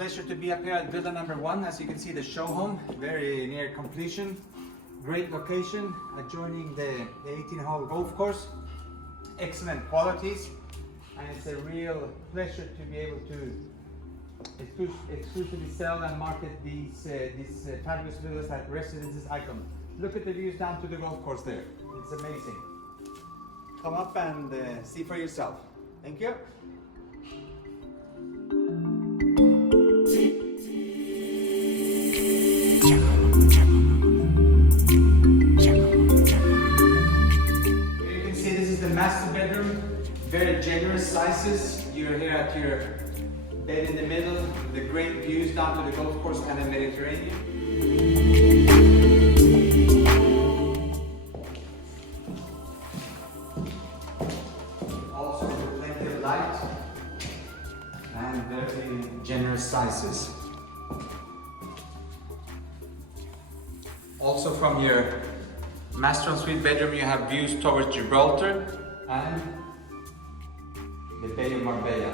pleasure to be up here at Villa number 1. As you can see, the show home, very near completion. Great location, adjoining the 18-hole golf course. Excellent qualities, and it's a real pleasure to be able to exclusively sell and market these fabulous villas at Residences Icon. Look at the views down to the golf course there. It's amazing. Come up and see for yourself. Thank you. Master bedroom, very generous sizes. You're here at your bed in the middle, the great views down to the golf course and the Mediterranean. Also with plenty of light and very generous sizes. Also from your master ensuite bedroom, you have views towards Gibraltar and the Bay of Marbella.